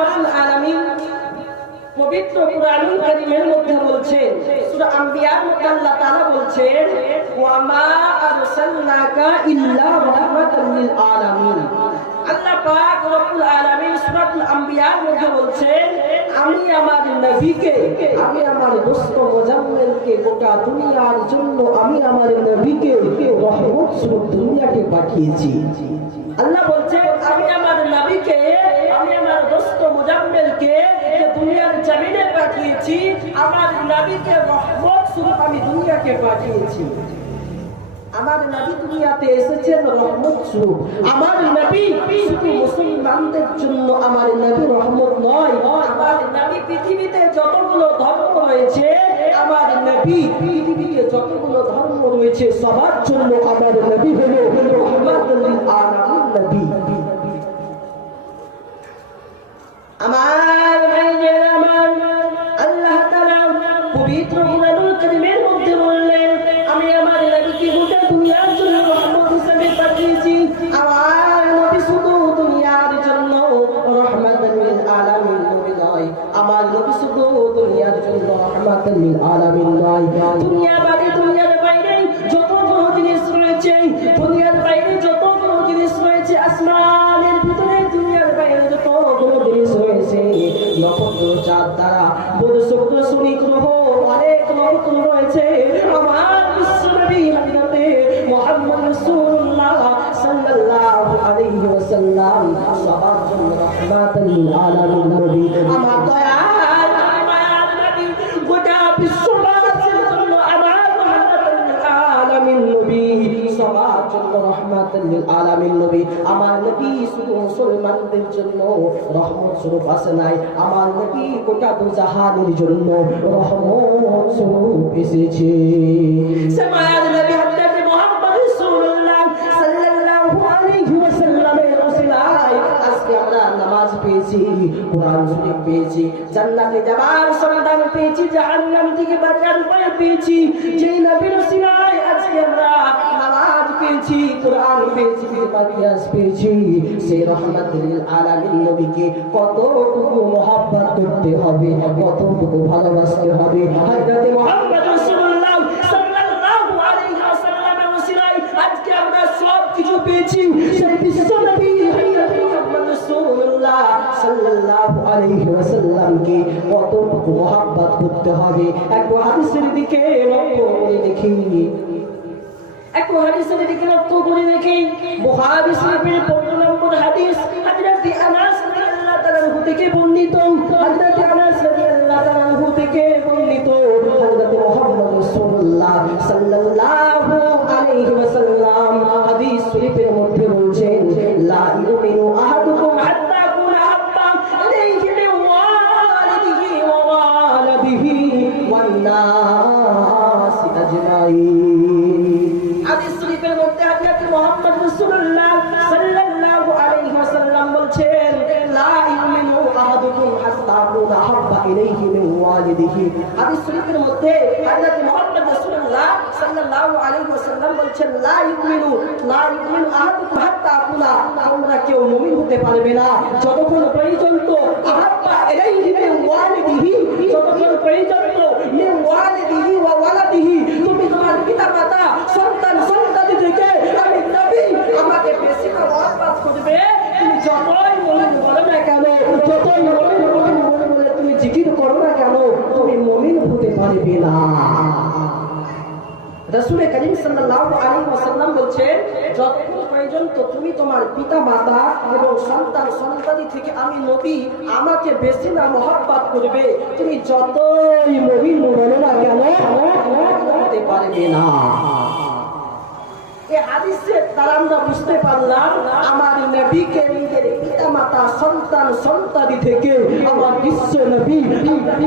রাব্বুল আলামিন পবিত্র কুরআনুল কারীমের মধ্যে বলছেন, সূরা আম্বিয়ার মধ্যে আল্লাহ তাআলা বলছেন, ওয়া মা আরসালনাকা ইল্লা রাহমাতাল লিল আলামিন। আল্লাহ পাক রব্বুল আলামিন সূরাতুল আম্বিয়ার মধ্যে বলছেন, আমি আমার নবীকে, আমি আমার দোস্ত মুজাম্মিলকে গোটা দুনিয়ার জন্য আমি আমার নবীকে রহমত স্বরূপ দুনিয়াকে পাঠিয়েছি। আল্লাহ বলছেন, আমি আমার নবীকে, আমি আমার দোস্ত মুজাম্মিলকে দুনিয়ার জমিনে পাঠিয়েছি, আমার নবীকে রহমত স্বরূপ আমি দুনিয়াকে পাঠিয়েছি। আমার নবী দুনিয়াতে এসেছেন রহমত স্বরূপ। আমার নবী শুধু মুসলমানদের জন্য আমার নবী রহমত নয়, আমার নবী পৃথিবীতে যতগুলো ধর্ম রয়েছে, আমার নবী পৃথিবীতে যতগুলো ধর্ম রয়েছে সবার জন্য আমার নবী হলো রহমাতুল লিল আলামিন নবী। আমার ভাইয়েরা, আমার আল্লাহ তাআলা পবিত্র কুরআনুল কারীমের মধ্যে বললেন, আমি আমার নবীকে গোটা দুনিয়ার জন্য রহমত হিসেবে পাঠিয়েছি। আমার নবী শুধু দুনিয়ার জন্য রহমাতুল লিল আলামিন নবী নয়, আমার নবী শুধু দুনিয়ার জন্য রহমাতুল লিল আলামিন নয়। দুনিয়ার বাইরে যতগুলো জিনিস রয়েছে, দুনিয়ার বাইরে যতগুলো জিনিস রয়েছে, আসমানের ভিতরে দুনিয়ার বাইরে যতগুলো জিনিস রয়েছে, নক্ষত্র চাঁদ তারা বোধ শুক্র শনি গ্রহ অনেক নক্ষত্র রয়েছে, আমার বিশ্বনবী হযরতে মুহাম্মদ রাসূলুল্লাহ সাল্লাল্লাহু আলাইহি ওয়াসাল্লাম সবার জন্য রাহমাতুল লিল আলামিন নবী। আমার দয়াল মায়ার নবী গোটা বিশ্ববাসীর জন্য আমার রাহমাতুল লিল আলামিন নবী, সবার জন্য রাহমাতুল লিল আলামিন নবী। আমার নবী শুধু মুসলমানদের জন্য রহমত স্বরূপ আসে নাই, আমার নবী গোটা দুজাহানের জন্য রহমত স্বরূপ এসেছে। মায়ার নবী হযরত মুহাম্মদ রাসূলুল্লাহ সাল্লাল্লাহু আলাইহি ওয়াসাল্লামের ওসিলায় আজকে আমরা নামাজ পেয়েছি, কোরআন শরীফ পেয়েছি, জান্নাতে যাবার সন্ধান পেয়েছি, জাহান্নাম থেকে বাঁচার উপায় পেয়েছি। যেই নবীর ওসিলায় আজকে আমরা নামাজ পেয়েছি, কোরআন পেয়েছি, ইতিহাস পেয়েছি, সেই রহমাতুল লিল আলামিন নবীকে কতটুকু মহব্বত করতে হবে, কতটুকু ভালোবাসতে হবে। হযরত মুহাম্মদ রাসূলুল্লাহ সাল্লাল্লাহু আলাইহি ওয়াসাল্লামের ওসিলায় আজকে আমরা সব কিছু পেয়েছি। সেই বিশ্বনবী হযরত মুহাম্মদ রাসূলুল্লাহ সাল্লাল্লাহু আলাইহি ওয়াসাল্লামকে কতটুকু মহব্বত করতে হবে। একটু হাদিসের দিকে লক্ষ্য করে দেখি, একটু হাদিসের দিকে লক্ষ্য করে দেখি। বুখারী শরীফের 15 নম্বর হাদিস, হযরত আনাস রাদিয়াল্লাহু তাআলা থেকে বর্ণিত, হযরত আনাস রাদিয়াল্লাহু তাআলা থেকে বর্ণিত, হযরত মুহাম্মদ রাসূলুল্লাহ সাল্লাল্লাহু আলাইহি ওয়াসাল্লাম হাদিস শরীফের মধ্যে বলছেন, লা ইউমিনু আহাদুকুম হাত্তা আকুনা আহাব্বা ইলাইহি মিন ওয়ালিদিহি ওয়া ওয়ালাদিহি ওয়ান নাসি আজমাইন। হাদিস শরীফের মধ্যে হযরত মুহাম্মদ রাসূলুল্লাহ সাল্লাল্লাহু আলাইহি ওয়াসাল্লাম বলছেন, লা ইউমিনু আহাদুকুম হাত্তা আকুনা আহাব্বা ইলাইহি মিন ওয়ালিদিহি। হাদিস শরীফের মধ্যে হযরত মুহাম্মদ রাসূলুল্লাহ সাল্লাল্লাহু আলাইহি ওয়াসাল্লাম বলছেন, লা ইউমিনু আহাদুকুম হাত্তা আকুনা, তোমরা কেউ মুমিন হতে পারবে না যতক্ষণ পর্যন্ত আহাব্বা ইলাইহি মিন ওয়ালিদিহি, যতক্ষণ পর্যন্ত মিন ওয়ালিদিহি ওয়া ওয়ালাদিহি, তুমি তোমার পিতা মাতা সন্তান সন্ততি থেকে আমি নবী আমাকে বেশি করে মহব্বত করবে। তুমি যতই মুমিন বলো না কেন, যতই মুমিন বলে তুমি জিকির করো না কেন, তুমি মুমিন হতে পারবে না। রাসূল করিম সাল্লাল্লাহু আলাইহি ওয়াসাল্লাম বলছেন, যতক্ষণ পর্যন্ত তুমি তোমার পিতা মাতা এবং সন্তান সন্ততি থেকে আমি নবী আমাকে বেশি না মহব্বত করবে, তুমি যতই মুমিন বলো না কেন হতে পারবে না। এই হাদিসের দ্বারা আমরা বুঝতে পারলাম, আমার নবীকে নিজের পিতা মাতা সন্তান সন্ততি থেকে আমার বিশ্ব নবী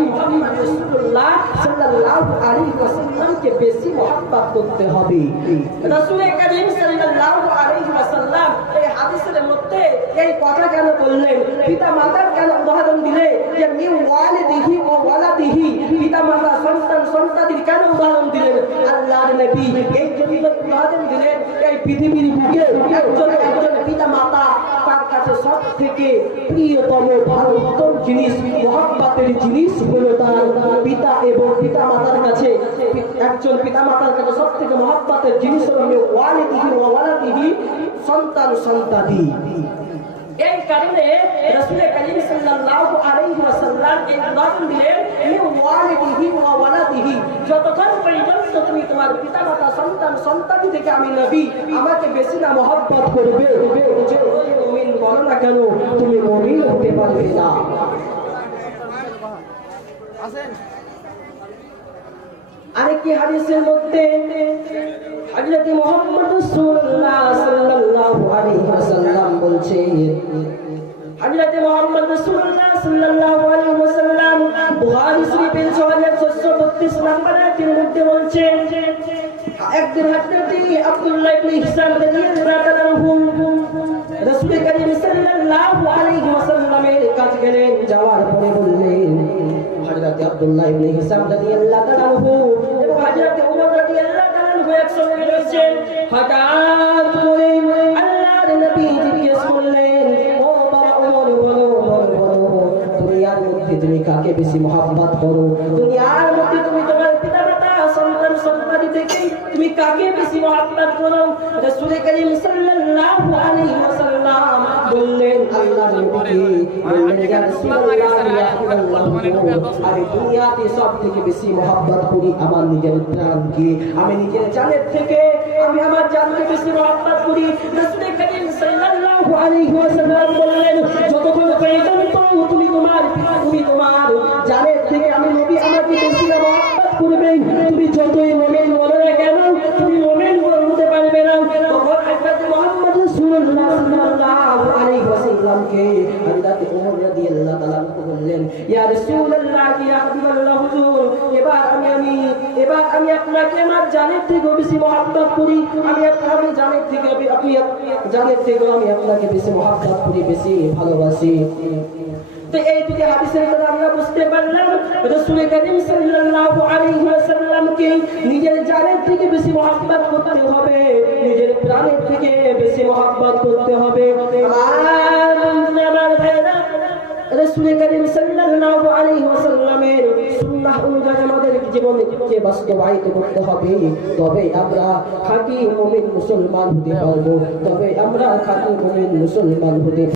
মুহাম্মদ রাসূলুল্লাহ সাল্লাল্লাহু আলাইহি ওয়াসাল্লামকে বেশি মহব্বত করতে হবে। রাসূল করিম সাল্লাল্লাহু আলাইহি ওয়াসাল্লাম এই হাদিসের মধ্যে এই কথা কেন বললেন, পিতা মাতার কেন উদাহরণ দিলে, যে মিন ওয়ালিদিহি ওয়া ওয়ালাদিহি, পিতা মাতা সন্তান সন্ততির কেন উদাহরণ দিলেন? আল্লাহর নবী এই জন্য উদাহরণ দিলেন, এই পৃথিবীর বুকে একজন পিতা মাতা তার কাছে সবথেকে প্রিয়তম ভালোত্তম জিনিস মহব্বতের জিনিস হলো তার পিতা এবং পিতা মাতার কাছে। একজন পিতা মাতার কাছে সবথেকে মহব্বতের জিনিস হলো ওয়ালিদিহি ওয়া ওয়ালাদিহি, সন্তান সন্তাদি। এই কারণে রাসূল করিম সাল্লাল্লাহু আলাইহি ওয়াসাল্লাম এই উদাহরণ দিলেন, ওয়ালিদিহি ওয়া ওয়ালাদিহি, যতক্ষণ পর্যন্ত তুমি তোমার পিতামাতা সন্তান সন্তানি থেকে আমি নবী আমাকে বেশি না মহব্বত করবে, যে মুমিন বলো না কেন তুমি মুমিন হতে পারবে না। আরেকটি হাদিসের মধ্যে হযরত মুহাম্মদ রাসূলুল্লাহ সাল্লাল্লাহু আলাইহি ওয়াসাল্লাম বলছেন, হযরত মুহাম্মদ রাসূলুল্লাহ সাল্লাল্লাহু আলাইহি ওয়াসাল্লাম বুখারী শরীফের 6632 নম্বর আয়াতের মধ্যে বলছেন, একদিন হযরত আব্দুল্লাহ ইবনে হিসাম রাদিয়াল্লাহু আনহু রাসূল করিম সাল্লাল্লাহু আলাইহি ওয়াসাল্লামের কাছে গেলেন। যাওয়ার পরে বললেন, হযরত আব্দুল্লাহ ইবনে হিসাম রাদিয়াল্লাহু আনহু এবং হযরত ওমর রাদিয়াল্লাহু আনহু একসঙ্গে রয়েছেন। হঠাৎ করে আল্লাহর নবী জিজ্ঞেস করলেন, ও বাবা ওমর, বলো দুনিয়ার মধ্যে তুমি কাকে বেশি মহব্বত করো? দুনিয়ার মধ্যে তুমি তোমার পিতামাতা সন্তান সন্তানি থেকে তুমি কাকে বেশি মহব্বত করো? রাসূল করিম সাল্লাল্লাহু আলাইহি ওয়াসাল্লাম বললেন, আল্লাহর নবী বললেন, ইয়া রাসূলুল্লাহ ইয়া হাবিবাল্লাহ, আমি দুনিয়াতে সবথেকে বেশি মহব্বত করি আমার নিজের প্রাণকে, আমি নিজের জানের থেকে আমি আমার জানকে বেশি মহব্বত করি। রাসূল করিম সাল্লাল্লাহু আলাইহি ওয়াসাল্লাম বললেন, যতক্ষণ পর্যন্ত তুমি তোমার জানের থেকে আমি নবী আমাকে বেশি মহব্বত করবে, তুমি যতই মুমিন বলো না কেন তুমি মুমিন হতে পারবে না। তখন হযরত মুহাম্মদ রাসূলুল্লাহ সাল্লাল্লাহু আলাইহি ওয়াসাল্লামকে হযরত ওমর রাদিয়াল্লাহু তাআলা বললেন, ইয়া রাসূলুল্লাহ ইয়া হাবিবাল্লাহ, হুজুর এবার আমি আপনাকে আমার জানের থেকে বেশি মহব্বত করি, আমি জানের থেকে আমি আপনাকে বেশি মহব্বত করি, বেশি ভালোবাসি। তো এই দুটি হাদিসের দ্বারা আমরা বুঝতে পারলাম রাসূল করিম সাল্লাল্লাহু আলাইহি ওয়াসাল্লামকে নিজের জানের থেকে বেশি মহব্বত করতে হবে, নিজের প্রাণের থেকে বেশি মহব্বত করতে হবে। আমার ভাইরা, রাসূল করিম সাল্লাল্লাহু আলাইহি ওয়াসাল্লামের সুন্নাহ অনুযায়ী আমাদের জীবনকে বাস্তবায়িত করতে হবে, তবে আমরা খাঁটি মুমিন মুসলমান হতে পারবো, তবে আমরা খাঁটি মুমিন মুসলমান হতে